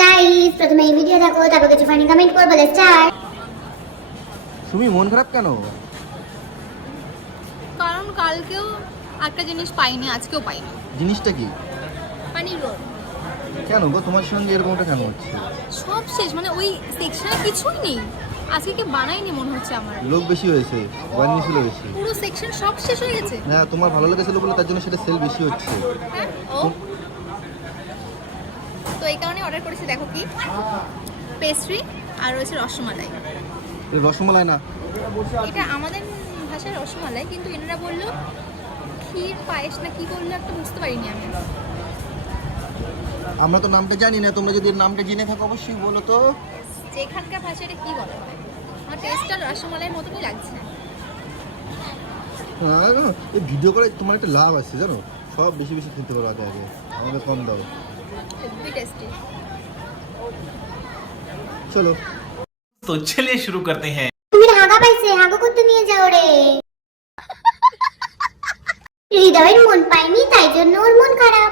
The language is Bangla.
গাইস প্রথমে এই ভিডিও দেখো, তারপর কিছু ফানি কমেন্ট করবো। Let's start. তুমি মন খারাপ কেন? কারণ কালকেও একটা জিনিস পাইনি, আজকেও পাইনি। জিনিসটা কি? পানির রোল কেন গো, তোমার সঙ্গে এরকমটা কেন হচ্ছে? সব শেষ, মানে ওই সেকশনে কিছুই নেই। আজকে কি বানাইনি মনে হচ্ছে আমার। লোক বেশি হয়েছে, বান্নি ছিল বেশি। পুরো সেকশন সব শেষ হয়ে গেছে। হ্যাঁ, তোমার ভালো লেগেছিল বলে তার জন্য সেটা সেল বেশি হচ্ছে। হ্যাঁ ও তো এই কারণে অর্ডার করেছি। দেখো কি পেস্ট্রি আর রয়েছে রসমালাই। রসমালাই না, এটা আমাদের ভাষায় রসমালাই, কিন্তু এনারা বললো ক্ষীর পায়েস না কি করলো একটা, বুঝতে পারিনি আমি। আমরা তো নামটা জানি না। তোমরা যদি এর নামটা জেনে থাকো অবশ্যই বলো তো। যেখানকার ভাষায় এটা কি বলা হয়? আমার টেস্টটা রসমালাইয়ের মতনই লাগছে। হ্যাঁ, এই ভিডিও করে তোমার একটা লাভ আছে জানো, সব বেশি বেশি খেতে পারো আগে আগে, আমাদের কম দাও। খুবই টেস্টি। চলো तो चलिए शुरू करते हैं। তুমি হাগা পাইছে, হাগা করতে নিয়ে যাও রে। হৃদয়ের মন পাইনি, তাই জন্য ওর মন খারাপ।